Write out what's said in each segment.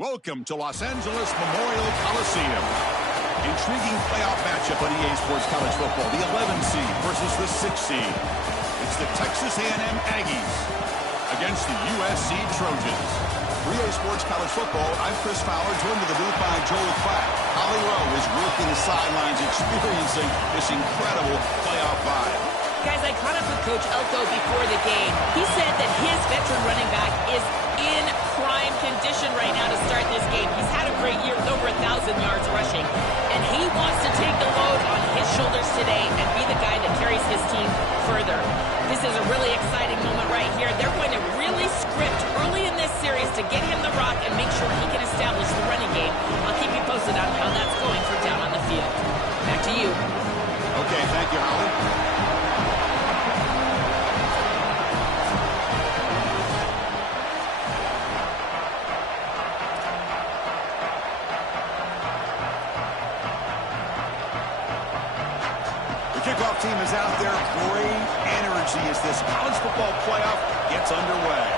Welcome to Los Angeles Memorial Coliseum. Intriguing playoff matchup on EA Sports College Football. The 11 seed versus the 6 seed. It's the Texas A&M Aggies against the USC Trojans. For EA Sports College Football, I'm Chris Fowler, joined to the booth by Joel Clapp. Holly Rowe is working the sidelines, experiencing this incredible playoff vibe. Guys, I caught up with Coach Elko before the game. He said that his veteran running back is in prime condition right now to start this game. He's had a great year with over 1,000 yards rushing, and he wants to take the load on his shoulders today and be the guy that carries his team further. This is a really exciting moment right here. They're going to really script early in this series to get him the rock and make sure he can establish the running game. I'll keep you posted on how that's going for down on the field. Back to you. Okay, thank you, Holly. Kickoff team is out there. Great energy as this college football playoff gets underway.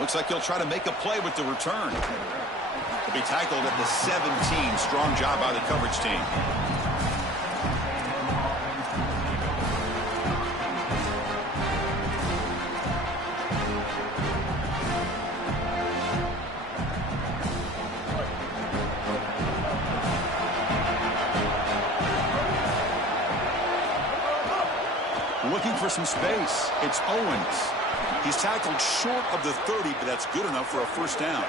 Looks like he'll try to make a play with the return. He'll be tackled at the 17. Strong job by the coverage team. Looking for some space. It's Owens. He's tackled short of the 30, but that's good enough for a first down.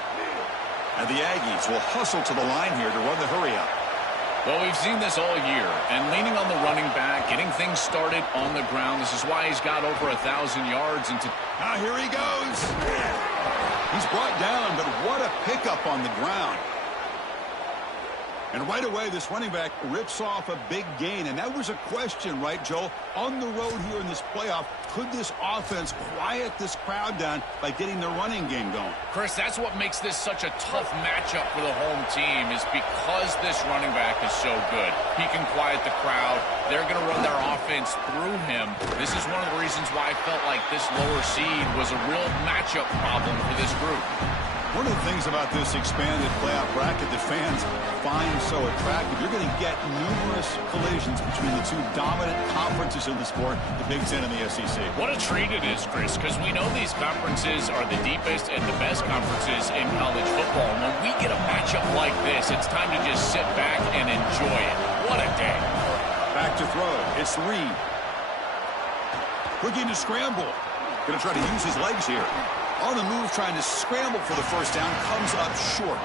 And the Aggies will hustle to the line here to run the hurry-up. Well, we've seen this all year, and leaning on the running back, getting things started on the ground. This is why he's got over 1,000 yards. Now here he goes. He's brought down, but what a pickup on the ground. And right away, this running back rips off a big gain. And that was a question, right, Joel? On the road here in this playoff, could this offense quiet this crowd down by getting their running game going? Chris, that's what makes this such a tough matchup for the home team, is because this running back is so good. He can quiet the crowd. They're going to run their offense through him. This is one of the reasons why I felt like this lower seed was a real matchup problem for this group. One of the things about this expanded playoff bracket that fans find so attractive, you're going to get numerous collisions between the two dominant conferences in the sport, the Big Ten and the SEC. What a treat it is, Chris, because we know these conferences are the deepest and the best conferences in college football. And when we get a matchup like this, it's time to just sit back and enjoy it. What a day. Back to throw. It's Reed. Looking to scramble. Going to try to use his legs here. On the move, trying to scramble for the first down, comes up short.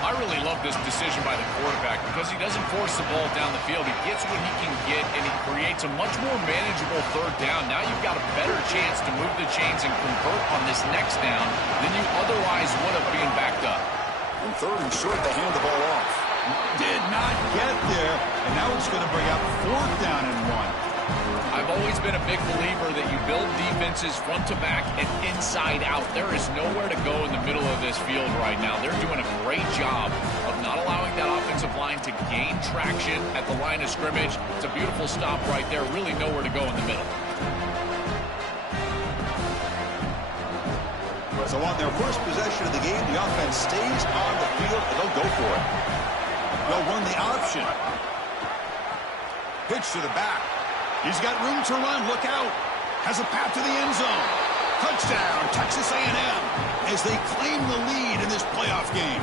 I really love this decision by the quarterback because he doesn't force the ball down the field. He gets what he can get, and he creates a much more manageable third down. Now you've got a better chance to move the chains and convert on this next down than you otherwise would have being backed up. On third and short, they hand the ball off. Did not get there, and now it's going to bring up fourth down and 1. I've always been a big believer that you build defenses front to back and inside out. There is nowhere to go in the middle of this field right now. They're doing a great job of not allowing that offensive line to gain traction at the line of scrimmage. It's a beautiful stop right there. Really nowhere to go in the middle. So on their first possession of the game, the offense stays on the field, and they'll go for it. They'll run the option. Pitch to the back. He's got room to run. Look out. Has a path to the end zone. Touchdown, Texas A&M, as they claim the lead in this playoff game.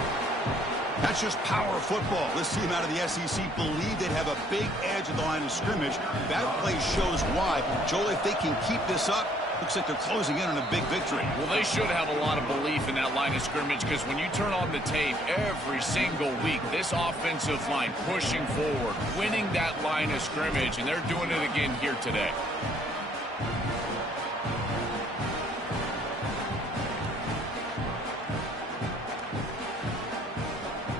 That's just power football. This team out of the SEC believed they'd have a big edge at the line of scrimmage. That play shows why. Joel, if they can keep this up, looks like they're closing in on a big victory. Well, they should have a lot of belief in that line of scrimmage, because when you turn on the tape every single week, this offensive line pushing forward, winning that line of scrimmage, and they're doing it again here today.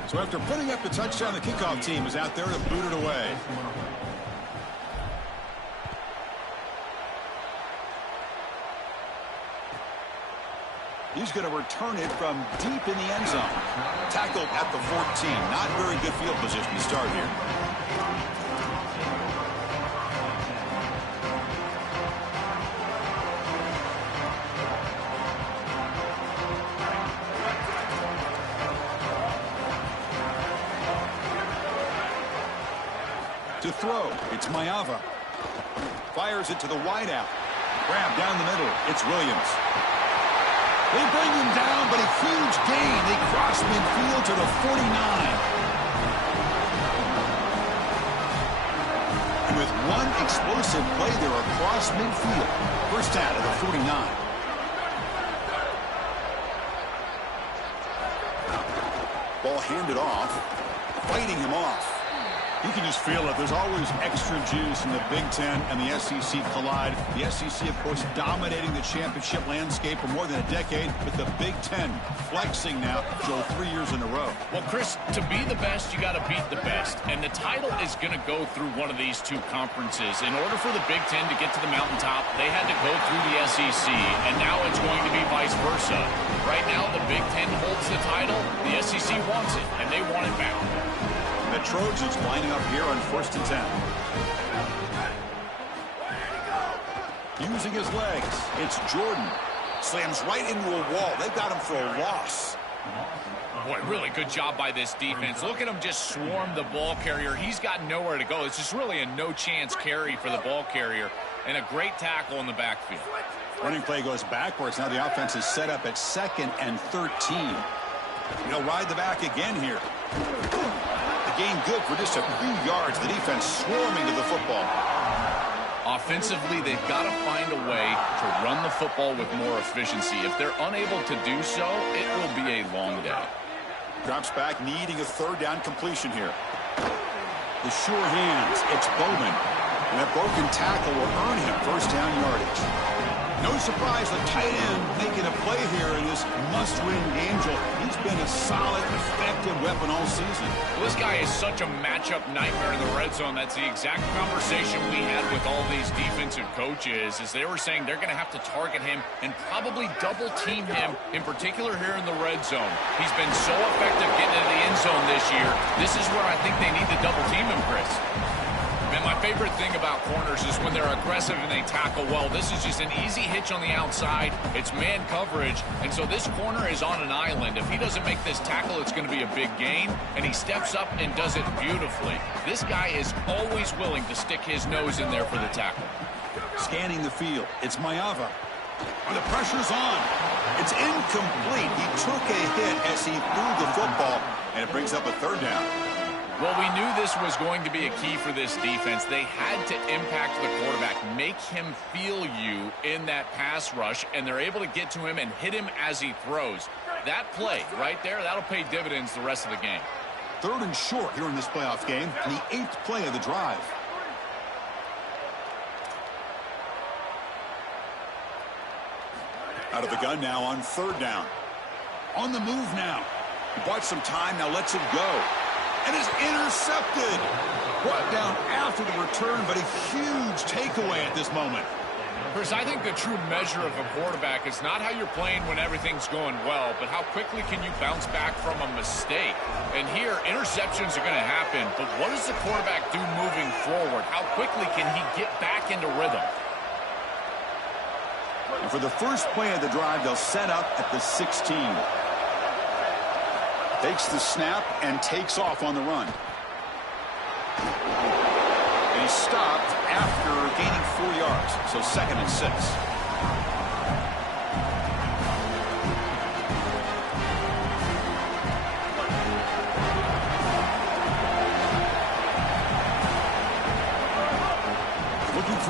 So after putting up the touchdown, the kickoff team is out there to boot it away. He's going to return it from deep in the end zone. Tackled at the 14. Not very good field position to start here. To throw, it's Mayava. Fires it to the wideout. Grab down the middle, it's Williams. They bring him down, but a huge gain. They cross midfield to the 49. And with one explosive play, they're across midfield. First down to the 49. Ball handed off. Fighting him off. You can just feel it. There's always extra juice in the Big Ten and the SEC collide. The SEC, of course, dominating the championship landscape for more than a decade, with the Big Ten flexing now, Joel, 3 years in a row. Well, Chris, to be the best, you got to beat the best. And the title is going to go through one of these two conferences. In order for the Big Ten to get to the mountaintop, they had to go through the SEC, and now it's going to be vice versa. Right now, the Big Ten holds the title. The SEC wants it, and they want it back. The Trojans lining up here on 1st and 10. Using his legs, it's Jordan. Slams right into a wall. They've got him for a loss. Boy, really good job by this defense. Look at him just swarm the ball carrier. He's got nowhere to go. It's just really a no-chance carry for the ball carrier, and a great tackle in the backfield. Running play goes backwards. Now the offense is set up at 2nd and 13. He'll ride the back again here. Gain good for just a few yards. The defense swarming to the football. Offensively, they've got to find a way to run the football with more efficiency. If they're unable to do so, it will be a long day. Drops back, needing a 3rd down completion here. The sure hands, it's Bowman. And that broken tackle will earn him 1st down yardage. No surprise, the tight end making a play here in this must-win game. He's been a solid, effective weapon all season. Well, this guy is such a matchup nightmare in the red zone. That's the exact conversation we had with all these defensive coaches, as they were saying they're going to have to target him and probably double-team him, in particular here in the red zone. He's been so effective getting into the end zone this year. This is where I think they need to double-team him, Chris. And my favorite thing about corners is when they're aggressive and they tackle well. This is just an easy hitch on the outside. It's man coverage, and so this corner is on an island. If he doesn't make this tackle, it's going to be a big gain, and he steps up and does it beautifully. This guy is always willing to stick his nose in there for the tackle. Scanning the field, it's Mayava. The pressure's on. It's incomplete. He took a hit as he threw the football, and it brings up a 3rd down. Well, we knew this was going to be a key for this defense. They had to impact the quarterback, make him feel you in that pass rush, and they're able to get to him and hit him as he throws. That play right there, that'll pay dividends the rest of the game. 3rd and short here in this playoff game, and the 8th play of the drive. Out of the gun now on 3rd down. On the move now. He bought some time, now lets it go. And is intercepted. Brought down after the return, but a huge takeaway at this moment. Chris, I think the true measure of a quarterback is not how you're playing when everything's going well, but how quickly can you bounce back from a mistake. And here, interceptions are going to happen, but what does the quarterback do moving forward? How quickly can he get back into rhythm? And for the first play of the drive, they'll set up at the 16. Takes the snap and takes off on the run. And he's stopped after gaining 4 yards, so 2nd and 6.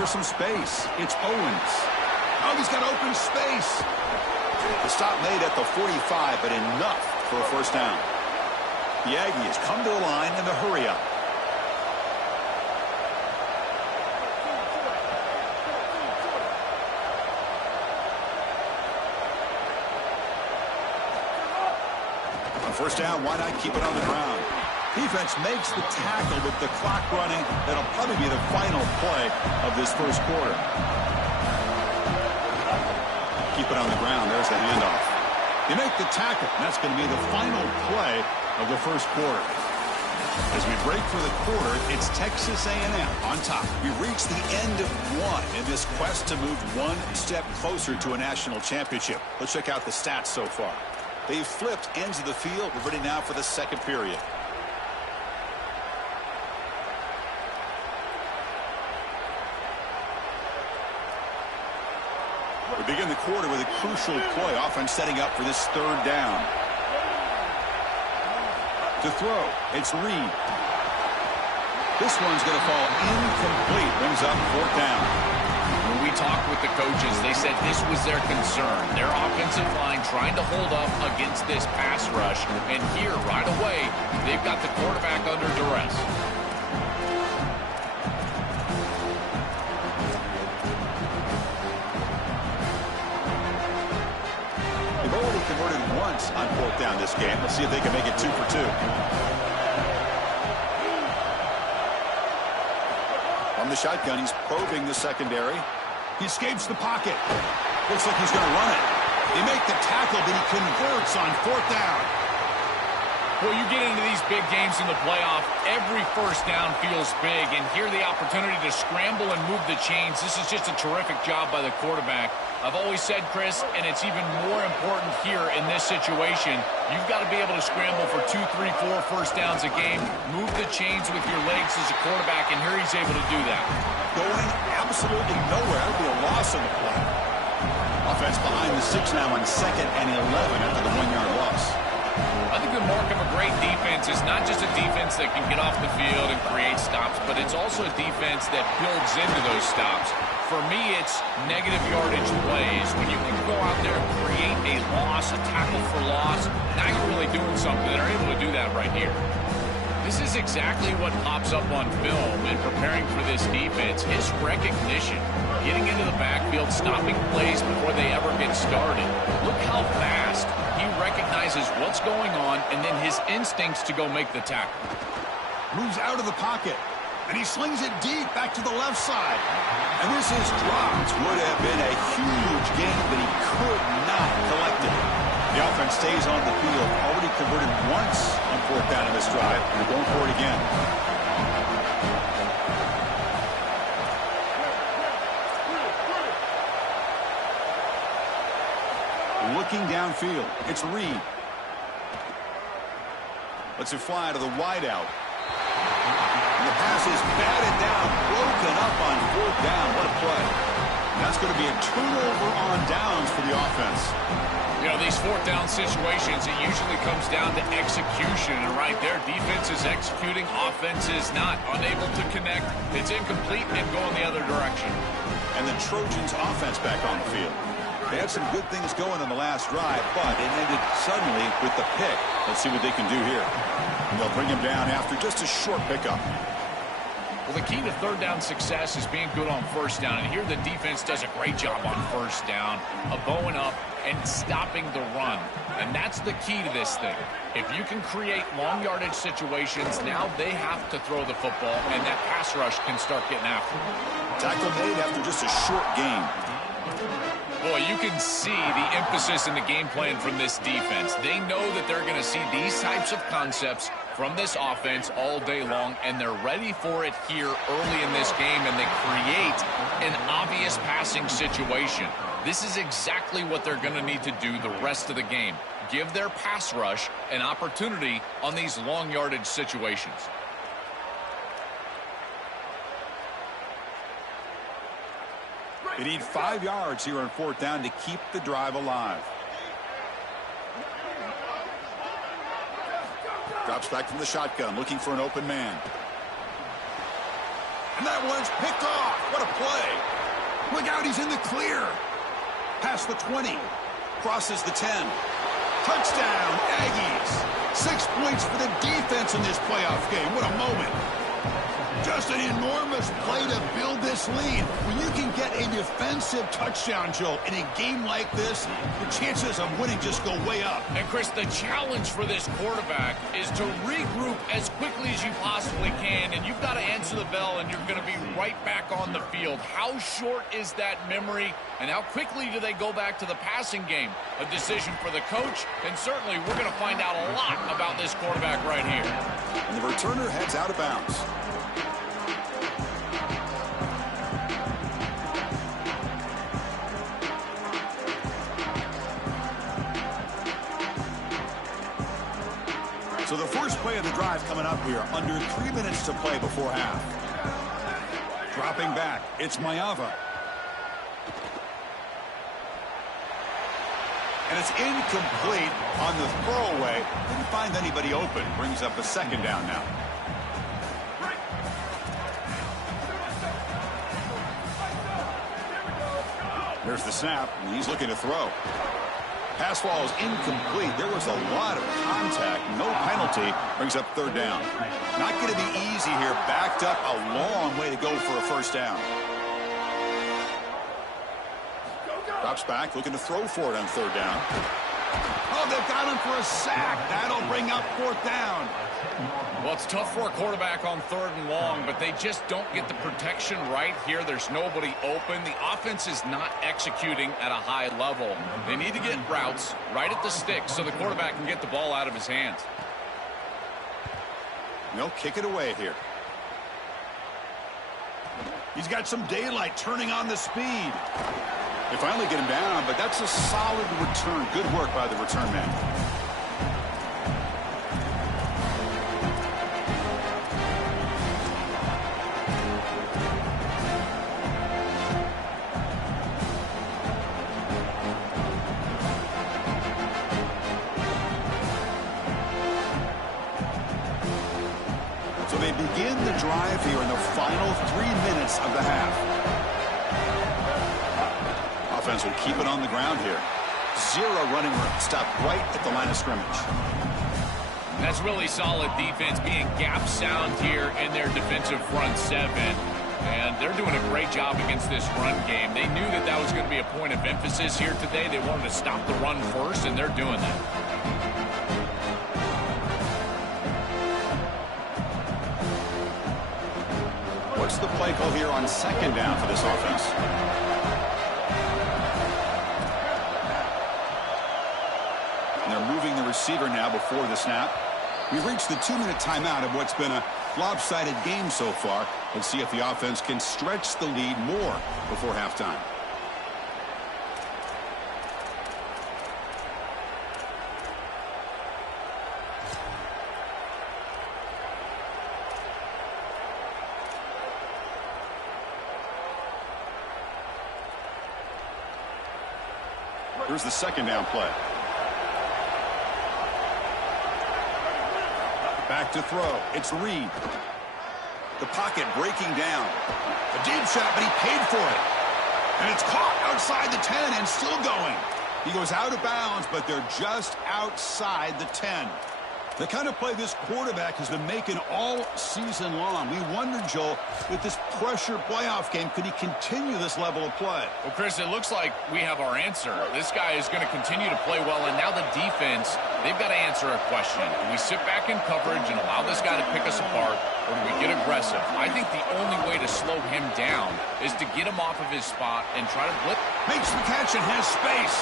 for some space. It's Owens. Oh, he's got open space. The stop made at the 45, but enough for a first down. The Aggies come to the line in the hurry up. On first down, why not keep it on the ground? Defense makes the tackle with the clock running. That'll probably be the final play of this first quarter. Keep it on the ground. There's the handoff. You make the tackle, and that's going to be the final play of the first quarter. As we break for the quarter, it's Texas A&M on top. We've reached the end of one in this quest to move one step closer to a national championship. Let's check out the stats so far. They've flipped ends of the field. We're ready now for the second period. We begin the quarter with a crucial play. Offense setting up for this third down. To throw, it's Reed. This one's going to fall incomplete. Brings up fourth down. When we talked with the coaches, they said this was their concern. Their offensive line trying to hold up against this pass rush. And here, right away, they've got the quarterback under duress. Converted once on fourth down this game. Let's see if they can make it 2 for 2. From the shotgun, he's probing the secondary. He escapes the pocket. Looks like he's going to run it. They make the tackle, but he converts on fourth down. Well, you get into these big games in the playoff, every first down feels big, and here the opportunity to scramble and move the chains. This is just a terrific job by the quarterback. I've always said, Chris, and it's even more important here in this situation, you've got to be able to scramble for 2, 3, 4 first downs a game, move the chains with your legs as a quarterback, and here he's able to do that. Going absolutely nowhere. That'll be a loss on the play. Offense behind the 6 now on 2nd and 11 after the 1-yard loss. I think the mark of a great defense is not just a defense that can get off the field and create stops, but it's also a defense that builds into those stops. For me, it's negative yardage plays. When you can go out there and create a loss, a tackle for loss, now you're really doing something. They're able to do that right here. This is exactly what pops up on film in preparing for this defense. His recognition, getting into the backfield, stopping plays before they ever get started. Look how fast he recognizes what's going on and then his instincts to go make the tackle. Moves out of the pocket, and he slings it deep back to the left side. And this is dropped. Would have been a huge gain, but he could not collect it. The offense stays on the field. Already converted once on fourth down in this drive. And they're going for it again. Looking downfield. It's Reed. Lets it fly to the wideout. And the pass is batted down, broken up on fourth down. What a play. And that's going to be a turnover on downs for the offense. You know, these fourth down situations, it usually comes down to execution. And right there, defense is executing, offense is not. Unable to connect. It's incomplete and going the other direction. And the Trojans offense back on the field. They had some good things going in the last drive, but it ended suddenly with the pick. Let's see what they can do here. And they'll bring him down after just a short pickup. Well, the key to third down success is being good on first down. And here the defense does a great job on first down, bowing up and stopping the run. And that's the key to this thing. If you can create long yardage situations, now they have to throw the football, and that pass rush can start getting after it. Tackle made after just a short gain. Boy, you can see the emphasis in the game plan from this defense. They know that they're going to see these types of concepts from this offense all day long, and they're ready for it here early in this game, and they create an obvious passing situation. This is exactly what they're going to need to do the rest of the game. Give their pass rush an opportunity on these long yardage situations. They need 5 yards here on fourth down to keep the drive alive. Drops back from the shotgun, looking for an open man. And that one's picked off. What a play. Look out, he's in the clear. Past the 20. Crosses the 10. Touchdown, Aggies. 6 points for the defense in this playoff game. What a moment. Just an enormous play to build this lead. When you can get a defensive touchdown, Joe, in a game like this, the chances of winning just go way up. And, Chris, the challenge for this quarterback is to regroup as quickly as you possibly can, and you've got to answer the bell, and you're going to be right back on the field. How short is that memory, and how quickly do they go back to the passing game? A decision for the coach, and certainly we're going to find out a lot about this quarterback right here. And the returner heads out of bounds. So the first play of the drive coming up here, under 3 minutes to play before half. Dropping back, it's Mayava. And it's incomplete on the throwaway. Didn't find anybody open. Brings up a second down now. There's the snap, and he's looking to throw. Pass ball is incomplete. There was a lot of contact. No penalty. Brings up third down. Not going to be easy here. Backed up a long way to go for a first down. Drops back, looking to throw for it on third down. Oh, they've got him for a sack. That'll bring up fourth down. Well, it's tough for a quarterback on third and long, but they just don't get the protection right here. There's nobody open. The offense is not executing at a high level. They need to get routes right at the stick so the quarterback can get the ball out of his hands. They'll kick it away here. He's got some daylight, turning on the speed. They finally get him down, but that's a solid return. Good work by the return man. So they begin the drive here in the final 3 minutes of the half. Offense will keep it on the ground here. Zero running room. Stop right at the line of scrimmage. That's really solid defense, being gap sound here in their defensive front seven. And they're doing a great job against this run game. They knew that that was going to be a point of emphasis here today. They wanted to stop the run first, and they're doing that. What's the play call here on second down for this offense? And they're moving the receiver now before the snap. We've reached the 2-minute timeout of what's been a lopsided game so far. Let's see if the offense can stretch the lead more before halftime. Here's the second down play. Back to throw. It's Reed. The pocket breaking down. A deep shot, but he paid for it. And it's caught outside the 10 and still going. He goes out of bounds, but they're just outside the 10. The kind of play this quarterback has been making all season long. We wonder, Joel, with this pressure playoff game, could he continue this level of play? Well, Chris, it looks like we have our answer. This guy is going to continue to play well, and now the defense, they've got to answer a question. Do we sit back in coverage and allow this guy to pick us apart, or do we get aggressive? I think the only way to slow him down is to get him off of his spot and try to blitz. Makes the catch and has space.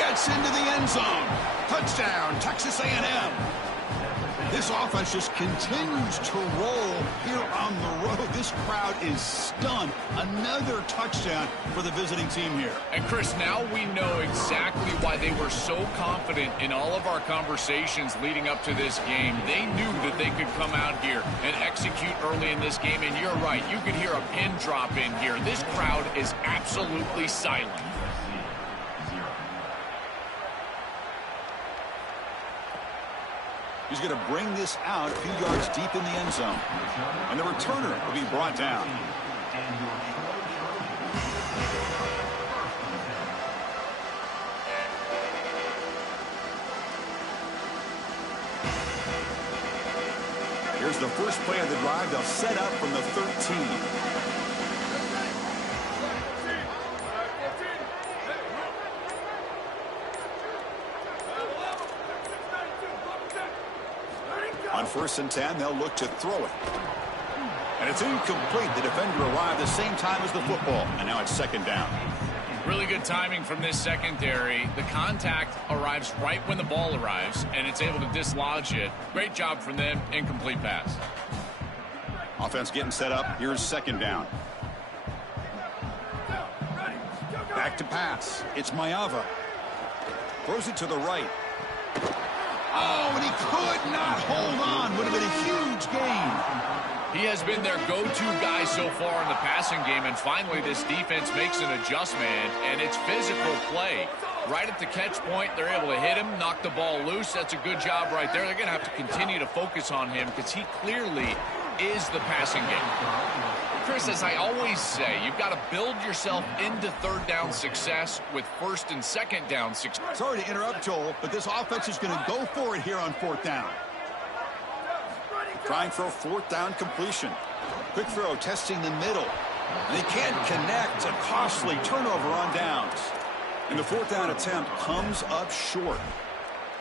Gets into the end zone. Touchdown, Texas A&M. This offense just continues to roll here on the road. This crowd is stunned. Another touchdown for the visiting team here. And, Chris, now we know exactly why they were so confident in all of our conversations leading up to this game. They knew that they could come out here and execute early in this game. And you're right. You could hear a pin drop in here. This crowd is absolutely silent. He's going to bring this out a few yards deep in the end zone. And the returner will be brought down. Here's the first play of the drive. They'll set up from the 13. On 1st and 10, they'll look to throw it. And it's incomplete. The defender arrived the same time as the football. And now it's 2nd down. Really good timing from this secondary. The contact arrives right when the ball arrives, and it's able to dislodge it. Great job from them. Incomplete pass. Offense getting set up. Here's 2nd down. Back to pass. It's Mayava. Throws it to the right. Oh, and he could not hold on. Would have been a huge gain. He has been their go-to guy so far in the passing game, and finally this defense makes an adjustment, and it's physical play. Right at the catch point, they're able to hit him, knock the ball loose. That's a good job right there. They're going to have to continue to focus on him because he clearly is the passing game. Chris, as I always say, you've got to build yourself into 3rd down success with 1st and 2nd down success. Sorry to interrupt, Joel, but this offense is going to go for it here on 4th down. Trying for a 4th down completion. Quick throw, testing the middle. And they can't connect. A costly turnover on downs. And the 4th down attempt comes up short.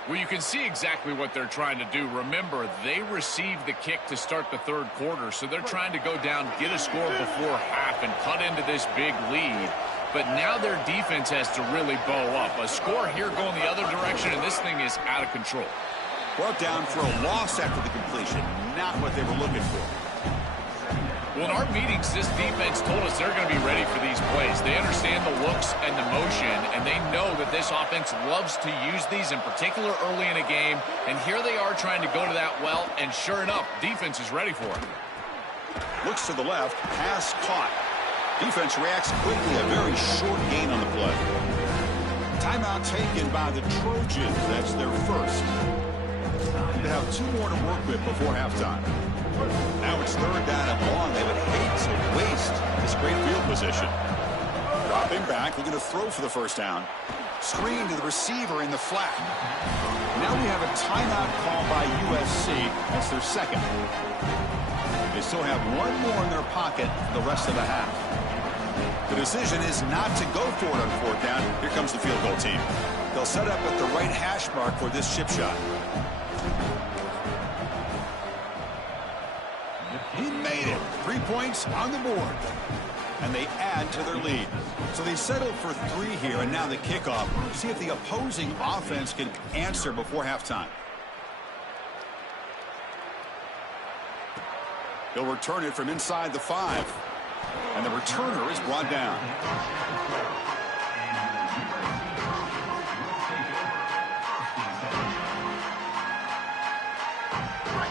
Well, you can see exactly what they're trying to do. Remember, they received the kick to start the 3rd quarter, so they're trying to go down, get a score before half, and cut into this big lead. But now their defense has to really bow up. A score here going the other direction, and this thing is out of control. Brought down for a loss after the completion. Not what they were looking for. Well, in our meetings, this defense told us they're going to be ready for these plays. They understand the looks and the motion, and they know that this offense loves to use these, in particular early in a game. And here they are trying to go to that well, and sure enough, defense is ready for it. Looks to the left, pass caught. Defense reacts quickly, a very short gain on the play. Timeout taken by the Trojans. That's their first. They have 2 more to work with before halftime. Now it's 3rd down and long. They would hate to waste this great field position. Dropping back, looking to throw for the 1st down. Screen to the receiver in the flat. Now we have a timeout call by USC. That's their 2nd. They still have 1 more in their pocket for the rest of the half. The decision is not to go for it on 4th down. Here comes the field goal team. They'll set up at the right hash mark for this chip shot. He made it. 3 points on the board. And they add to their lead. So they settled for 3 here, and now the kickoff. See if the opposing offense can answer before halftime. He'll return it from inside the 5. And the returner is brought down.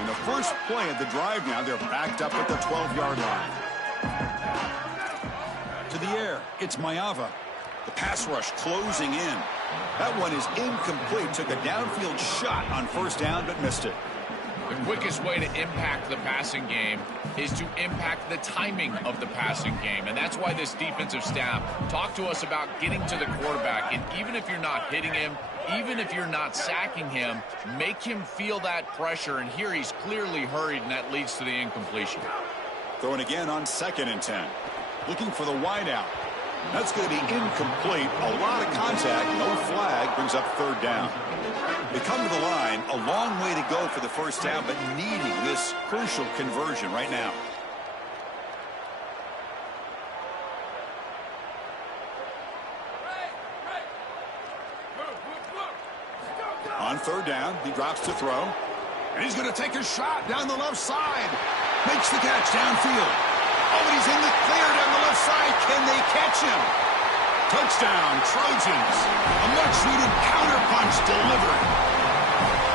In the first play of the drive now, they're backed up at the 12-yard line. To the air, it's Mayava. The pass rush closing in. That one is incomplete. Took a downfield shot on 1st down, but missed it. The quickest way to impact the passing game is to impact the timing of the passing game. And that's why this defensive staff talked to us about getting to the quarterback. And even if you're not hitting him, even if you're not sacking him, make him feel that pressure. And here he's clearly hurried, and that leads to the incompletion. Throwing again on 2nd and 10. Looking for the wideout. That's going to be incomplete. A lot of contact. No flag. Brings up 3rd down. They come to the line. A long way to go for the 1st down, but needing this crucial conversion right now. On 3rd down, he drops to throw. And he's going to take a shot down the left side. Makes the catch downfield. Oh, and he's in the clear down the left side. Can they catch him? Touchdown, Trojans. A much-needed counterpunch delivered.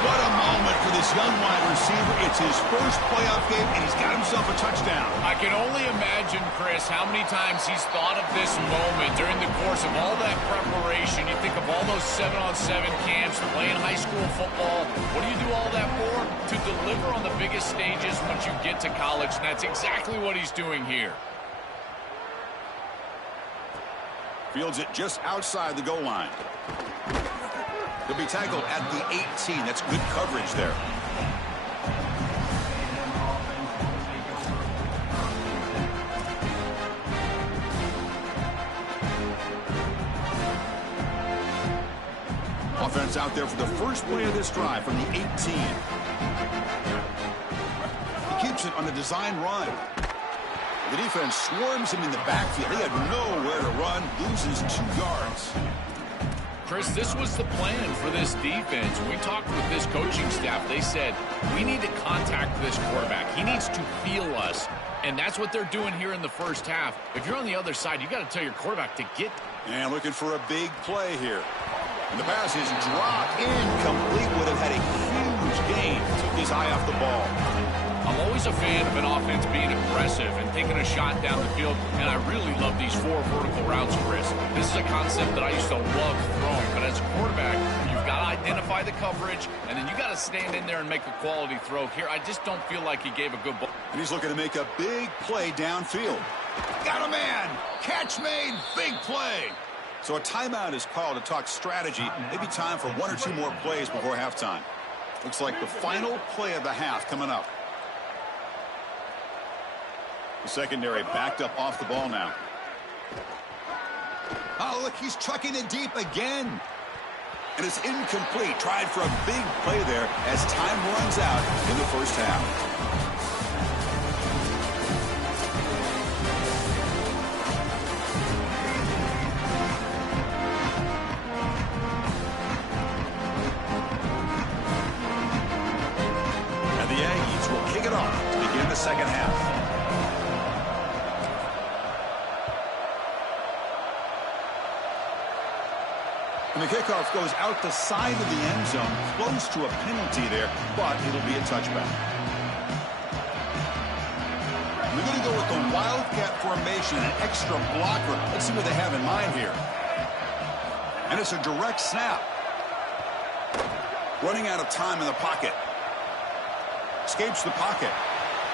What a moment for this young wide receiver. It's his first playoff game, and he's got himself a touchdown. I can only imagine, Chris, how many times he's thought of this moment during the course of all that preparation. You think of all those 7-on-7 camps, playing high school football. What do you do all that for? To deliver on the biggest stages once you get to college, and that's exactly what he's doing here. Fields it just outside the goal line. He'll be tackled at the 18. That's good coverage there. Offense out there for the first play of this drive from the 18. He keeps it on the design run. The defense swarms him in the backfield. He had nowhere to run, loses 2 yards. Chris, this was the plan for this defense. We talked with this coaching staff. They said, we need to contact this quarterback. He needs to feel us. And that's what they're doing here in the first half. If you're on the other side, you got to tell your quarterback to get. And looking for a big play here. And the pass is dropped incomplete. Would have had a huge gain. Took his eye off the ball. I'm always a fan of an offense being aggressive and taking a shot down the field, and I really love these 4 vertical routes, Chris. This is a concept that I used to love throwing, but as a quarterback, you've got to identify the coverage, and then you got to stand in there and make a quality throw. Here, I just don't feel like he gave a good ball. And he's looking to make a big play downfield. Got a man! Catch made! Big play! So a timeout is called to talk strategy. Maybe time for 1 or 2 more plays before halftime. Looks like the final play of the half coming up. The secondary backed up off the ball now. Oh, look, he's chucking it deep again. And it's incomplete. Tried for a big play there as time runs out in the first half. And the Aggies will kick it off to begin the second half. And the kickoff goes out the side of the end zone, close to a penalty there, but it'll be a touchback. We're going to go with the Wildcat formation, an extra blocker. Let's see what they have in mind here. And it's a direct snap. Running out of time in the pocket. Escapes the pocket.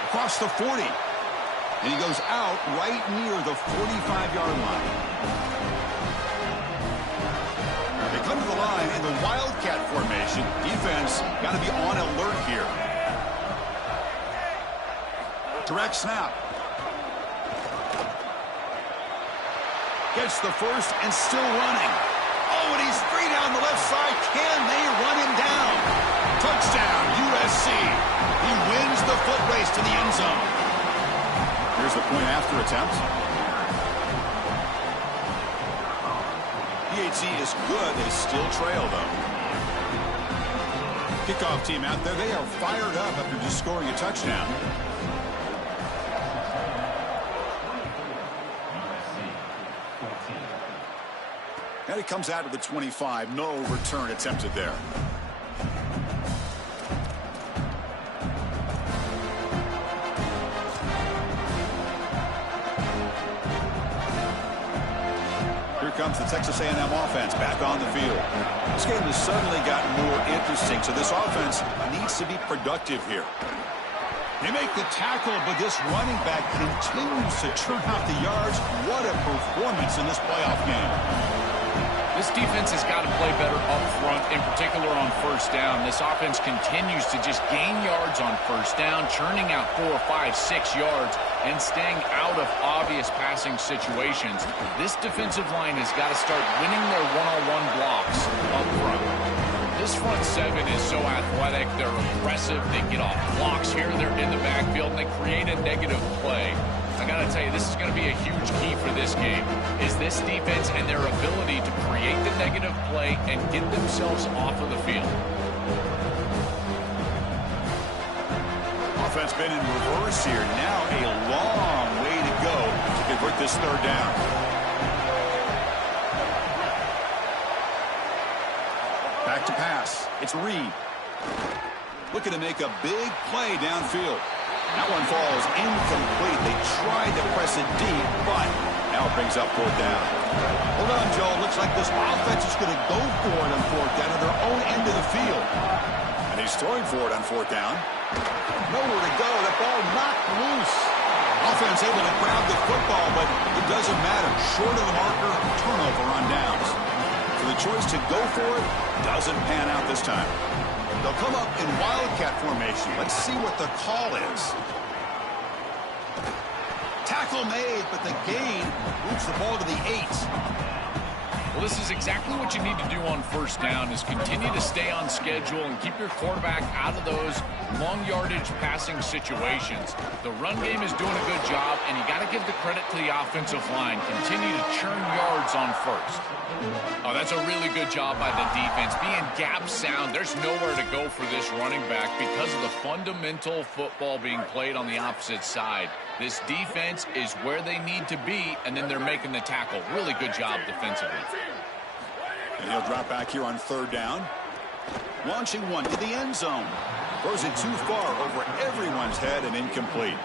Across the 40. And he goes out right near the 45-yard line. Come to the line in the Wildcat formation. Defense got to be on alert here. Direct snap. Gets the first and still running. Oh, and he's free down the left side. Can they run him down? Touchdown, USC. He wins the foot race to the end zone. Here's the point after attempt. PHC is good. They still trail, though. Kickoff team out there. They are fired up after just scoring a touchdown. And it comes out of the 25. No return attempted there. Comes the Texas A&M offense back on the field. This game has suddenly gotten more interesting, so this offense needs to be productive here. They make the tackle, but this running back continues to churn out the yards. What a performance in this playoff game. This defense has got to play better up front, in particular on first down. This offense continues to just gain yards on first down, churning out 4, 5, 6 yards, and staying out of obvious passing situations. This defensive line has got to start winning their one-on-one blocks up front. This front 7 is so athletic. They're aggressive. They get off blocks here. They're in the backfield, and they create a negative play. I got to tell you, this is going to be a huge key for this game, is this defense and their ability to create the negative play and get themselves off of the field. Offense been in reverse here. Now a long way to go to convert this third down. Back to pass. It's Reed. Looking to make a big play downfield. That one falls incomplete. They tried to press it deep, but now it brings up 4th down. Hold on, Joe. Looks like this offense is going to go for it on 4th down at their own end of the field. And he's throwing for it on 4th down. Nowhere to go. The ball knocked loose. Offense able to grab the football, but it doesn't matter. Short of the marker, turnover on downs. So the choice to go for it doesn't pan out this time. They'll come up in wildcat formation. Let's see what the call is. Tackle made, but the gain moves the ball to the 8. Well, this is exactly what you need to do on 1st down is continue to stay on schedule and keep your quarterback out of those long yardage passing situations. The run game is doing a good job, and you got to give the credit to the offensive line. Continue to churn yards on 1st. Oh, that's a really good job by the defense. Being gap sound, there's nowhere to go for this running back because of the fundamental football being played on the opposite side. This defense is where they need to be, and then they're making the tackle. Really good job defensively. And he'll drop back here on 3rd down. Launching one to the end zone. Throws it too far over everyone's head and incomplete.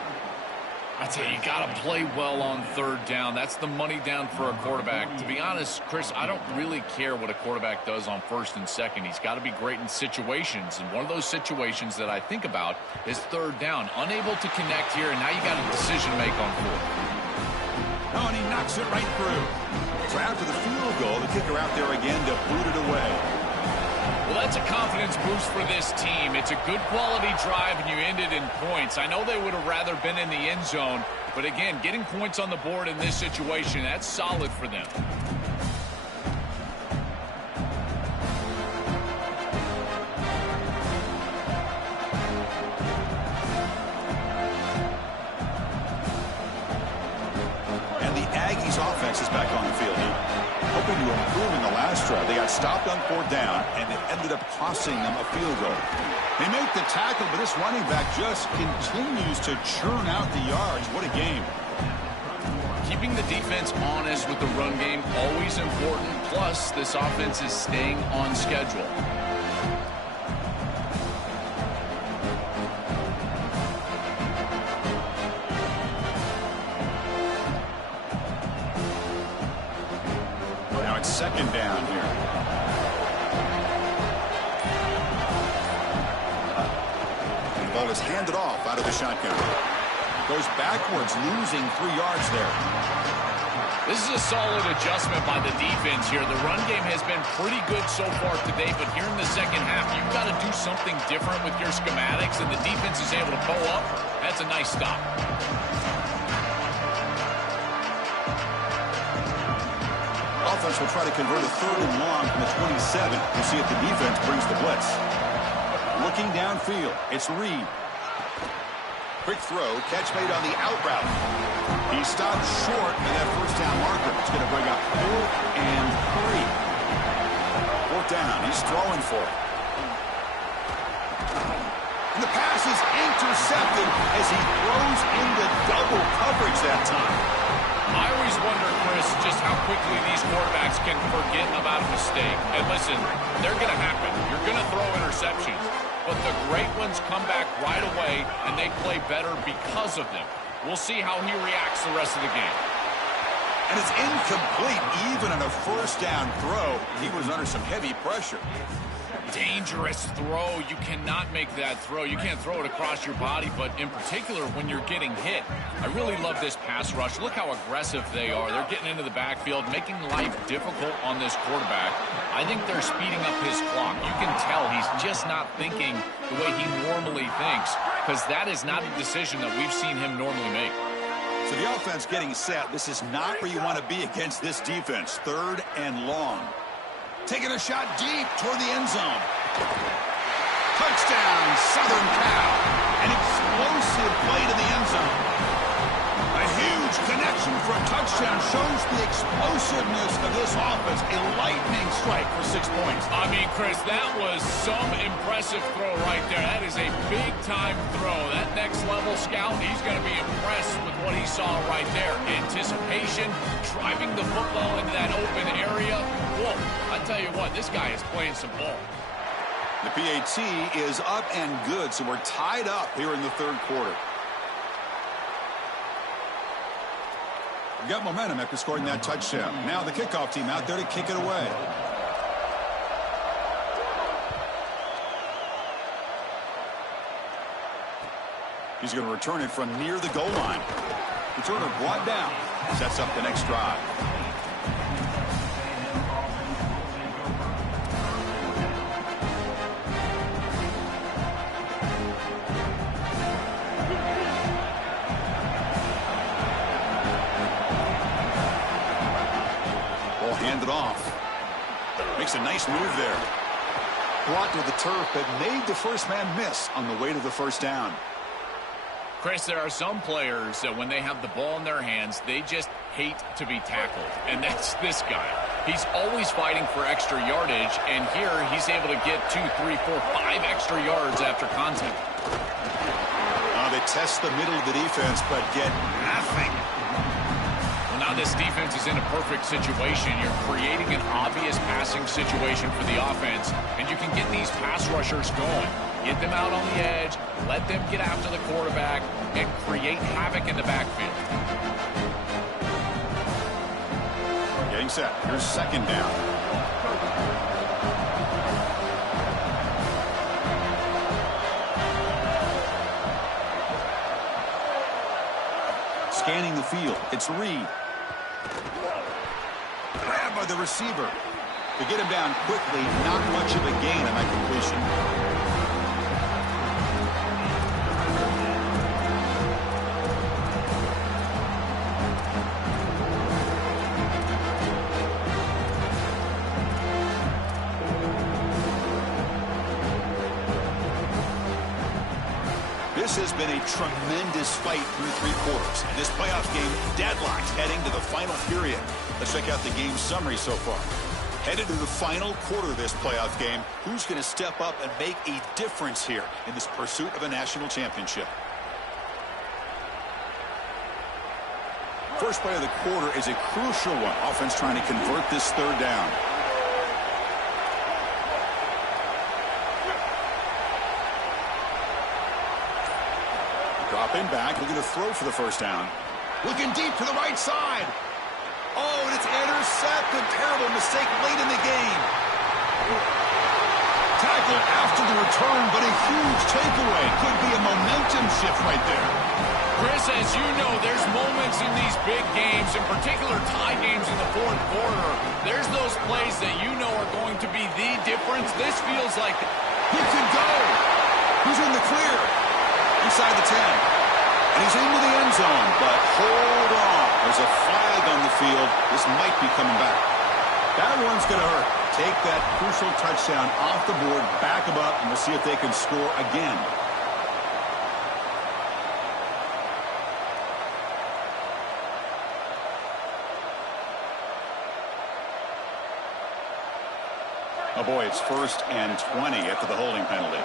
I tell you, you got to play well on 3rd down. That's the money down for a quarterback. To be honest, Chris, I don't really care what a quarterback does on 1st and 2nd. He's got to be great in situations. And one of those situations that I think about is 3rd down. Unable to connect here, and now you got a decision to make on 4th. Oh, and he knocks it right through. So after the field goal, the kicker out there again to boot it away. Well, that's a confidence boost for this team. It's a good quality drive, and you ended in points. I know they would have rather been in the end zone, but again, getting points on the board in this situation, that's solid for them. And the Aggies offense is back on the field now. Hoping to improve in the last drive. They got stopped on 4th down, and it ended up costing them a field goal. They make the tackle, but this running back just continues to churn out the yards. What a game. Keeping the defense honest with the run game, always important. Plus, this offense is staying on schedule. Now it's 2nd down here. And the ball is handed off out of the shotgun. Goes backwards, losing 3 yards there. This is a solid adjustment by the defense here. The run game has been pretty good so far today, but here in the 2nd half, you've got to do something different with your schematics, and the defense is able to pull up. That's a nice stop. Offense will try to convert a 3rd and long from the 27. We'll see if the defense brings the blitz. Looking downfield, it's Reed. Quick throw, catch made on the out route. He stopped short of that 1st down marker. It's going to bring up 4th and 3. 4th down, he's throwing for it. And the pass is intercepted as he throws into double coverage that time. I always wonder, Chris, just how quickly these quarterbacks can forget about a mistake. And listen, they're going to happen. You're going to throw interceptions. But the great ones come back right away, and they play better because of them. We'll see how he reacts the rest of the game. And it's incomplete even on a 1st down throw. He was under some heavy pressure. Dangerous throw. You cannot make that throw. You can't throw it across your body, but in particular when you're getting hit. I really love this pass rush. Look how aggressive they are. They're getting into the backfield, making life difficult on this quarterback. I think they're speeding up his clock. You can tell he's just not thinking the way he normally thinks, because that is not a decision that we've seen him normally make. So the offense getting set. This is not where you want to be against this defense. 3rd and long. Taking a shot deep toward the end zone. Touchdown, Southern Cal. An explosive play to the end zone. A huge connection for a touchdown shows the explosiveness of this offense. A lightning strike for 6 points. I mean, Chris, that was some impressive throw right there. That is a big-time throw. That next-level scout, he's going to be impressed with what he saw right there. Anticipation, driving the football into that open area. Whoa, I tell you what, this guy is playing some ball. The PAT is up and good, so we're tied up here in the third quarter. We got momentum after scoring that touchdown. Now the kickoff team out there to kick it away. He's going to return it from near the goal line. Returner brought down. Sets up the next drive. Ball handed off. Makes a nice move there. Blocked with the turf, but made the first man miss on the way to the first down. Chris, there are some players that when they have the ball in their hands, they just hate to be tackled. And that's this guy. He's always fighting for extra yardage, and here he's able to get 2, 3, 4, 5 extra yards after contact. They test the middle of the defense, but get nothing. Well, now this defense is in a perfect situation. You're creating an obvious passing situation for the offense, and you can get these pass rushers going. Get them out on the edge, let them get after the quarterback, and create havoc in the backfield. Getting set. Here's second down. Scanning the field. It's Reed. Grabbed by the receiver. To get him down quickly, not much of a gain on that completion. This has been a tremendous fight through 3 quarters. This playoff game deadlocked heading to the final period. Let's check out the game summary so far. Headed to the final quarter of this playoff game. Who's going to step up and make a difference here in this pursuit of a national championship? First play of the quarter is a crucial one. Offense trying to convert this third down. Dropping back, looking to throw for the first down. Looking deep to the right side. Oh, and it's intercepted. Terrible mistake late in the game. Tackle after the return, but a huge takeaway. Could be a momentum shift right there. Chris, as you know, there's moments in these big games, in particular tie games in the fourth quarter. There's those plays that you know are going to be the difference. This feels like he could go. He's in the clear. Inside the 10. And he's into the end zone, but hold on. There's a flag on the field. This might be coming back. That one's going to hurt. Take that crucial touchdown off the board, back them up, and we'll see if they can score again. Oh boy, it's 1st and 20 after the holding penalty.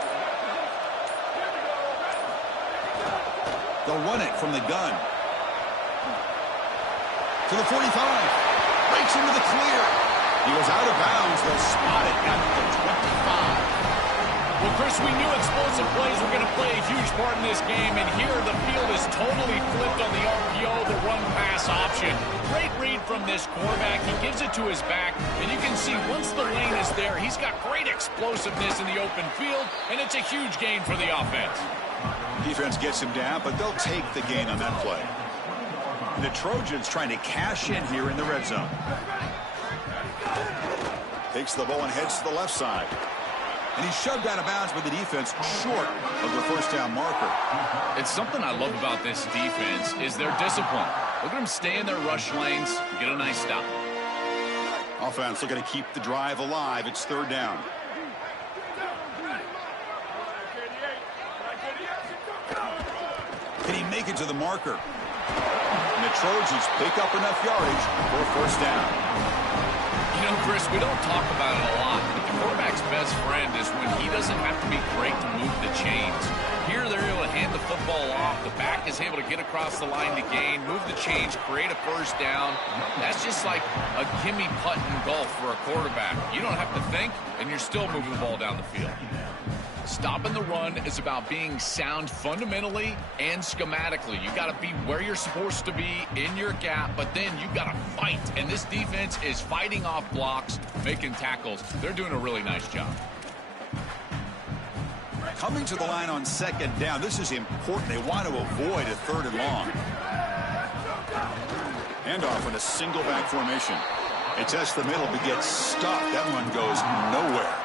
They'll run it from the gun. To the 45. Breaks into the clear. He goes out of bounds. They'll spot it at the 25. Well, Chris, we knew explosive plays were going to play a huge part in this game, and here the field is totally flipped on the RPO, the run-pass option. Great read from this quarterback. He gives it to his back, and you can see once the lane is there, he's got great explosiveness in the open field, and it's a huge gain for the offense. Defense gets him down, but they'll take the gain on that play. The Trojans trying to cash in here in the red zone. Takes the ball and heads to the left side. And he's shoved out of bounds by the defense short of the first down marker. It's something I love about this defense is their discipline. Look at them stay in their rush lanes, get a nice stop. Offense looking to keep the drive alive. It's 3rd down. Can he make it to the marker? And the Trojans pick up enough yardage for a first down. You know, Chris, Chris, we don't talk about it a lot, but the quarterback's best friend is when he doesn't have to be great to move the chains. Here, they're able to hand the football off. The back is able to get across the line to gain, move the chains, create a first down. That's just like a gimme putt in golf for a quarterback. You don't have to think, and you're still moving the ball down the field. Stopping the run is about being sound fundamentally and schematically. You got to be where you're supposed to be in your gap, but then you got to fight. And this defense is fighting off blocks, making tackles. They're doing a really nice job. Coming to the line on second down. This is important. They want to avoid a third and long. Handoff in a single back formation. They test the middle, but gets stuffed. That one goes nowhere.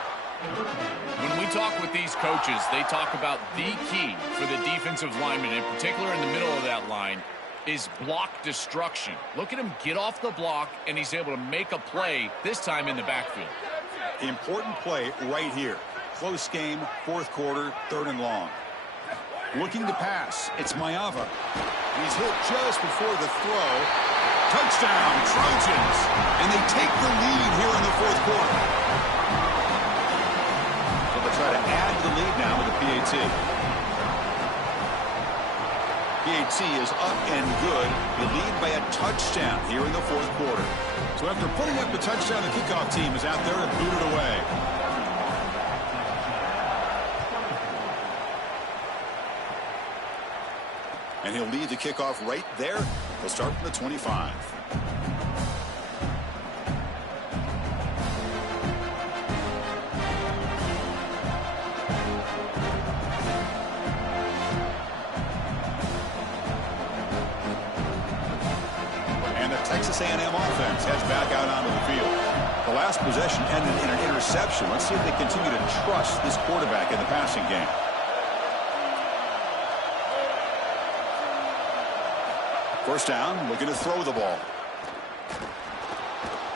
When we talk with these coaches, they talk about the key for the defensive lineman, in particular in the middle of that line, is block destruction. Look at him get off the block, and he's able to make a play, this time in the backfield. Important play right here. Close game, fourth quarter, third and long. Looking to pass. It's Mayava. He's hit just before the throw. Touchdown, Trojans. And they take the lead here in the fourth quarter. So they'll try to add to the lead now with the PAT. PAT is up and good. You lead by a touchdown here in the fourth quarter. So after putting up the touchdown, the kickoff team is out there and booted away. And he'll lead the kickoff right there. He'll start from the 25. And the Texas A&M offense heads back out onto the field. The last possession ended in an interception. Let's see if they continue to trust this quarterback in the passing game. First down, looking to throw the ball.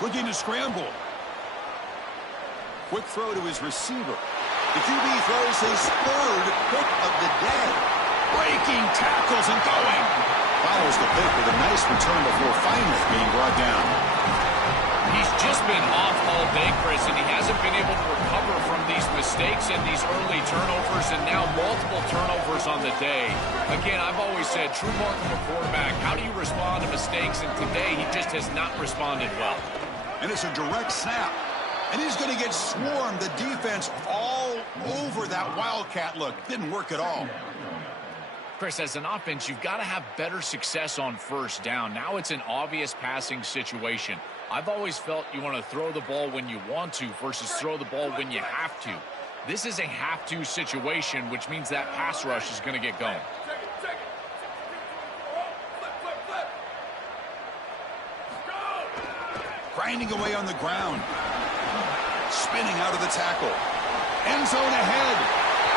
Looking to scramble. Quick throw to his receiver. The QB throws his third pick of the day. Breaking tackles and going. Follows the pick with a nice return before finally being brought down. He's just been off all day, Chris, and he hasn't been able to recover from these mistakes and these early turnovers, and now multiple turnovers on the day. Again, I've always said, true mark of a quarterback, how do you respond to mistakes? And today, he just has not responded well. And it's a direct snap. And he's going to get swarmed. The defense all over that Wildcat look. Didn't work at all. Chris, as an offense, you've got to have better success on first down. Now it's an obvious passing situation. I've always felt you want to throw the ball when you want to versus throw the ball when you have to. This is a have-to situation, which means that pass rush is going to get going. Grinding away on the ground. Spinning out of the tackle. End zone ahead.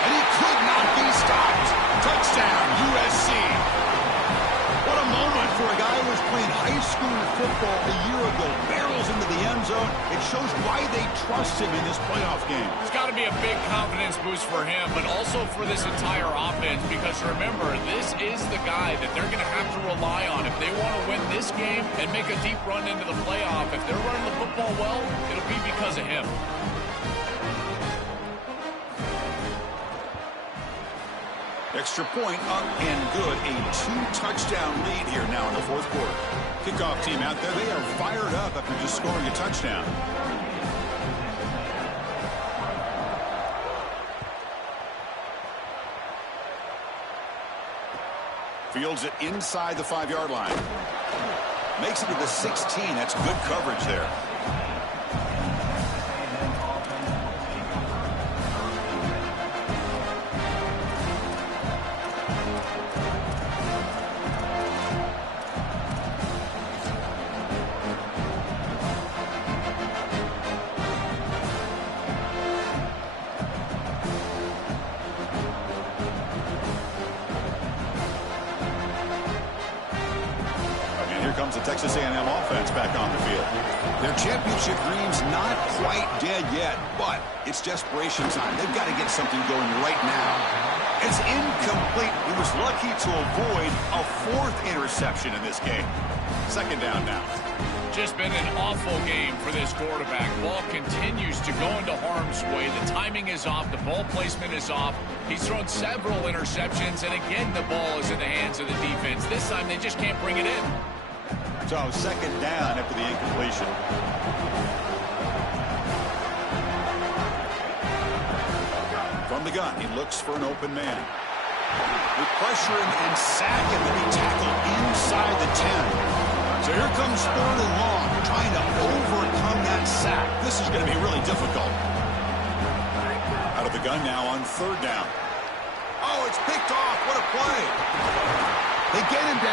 And he could not be stopped. Touchdown, USC. What a moment for a guy who was playing high school football a year ago. Barrels into the end zone. It shows why they trust him in this playoff game. It's got to be a big confidence boost for him, but also for this entire offense, because remember, this is the guy that they're going to have to rely on if they want to win this game and make a deep run into the playoff. If they're running the football well, it'll be because of him. Extra point up and good. A two-touchdown lead here now in the fourth quarter. Kickoff team out there. They are fired up after just scoring a touchdown. Fields it inside the 5-yard line. Makes it to the 16. That's good coverage there. Comes the Texas A&M offense back on the field. Their championship dreams not quite dead yet, but it's desperation time. They've got to get something going right now. It's incomplete. He was lucky to avoid a fourth interception in this game. Second down now. Just been an awful game for this quarterback. Ball continues to go into harm's way. The timing is off. The ball placement is off. He's thrown several interceptions, and again, the ball is in the hands of the defense. This time, they just can't bring it in. So, second down after the incompletion. From the gun, he looks for an open man. With pressure and sack, and then he tackled inside the 10. So here comes 3rd and long, trying to overcome that sack. This is going to be really difficult. Out of the gun now on 3rd down. Oh, it's picked off. What a play. They get him down.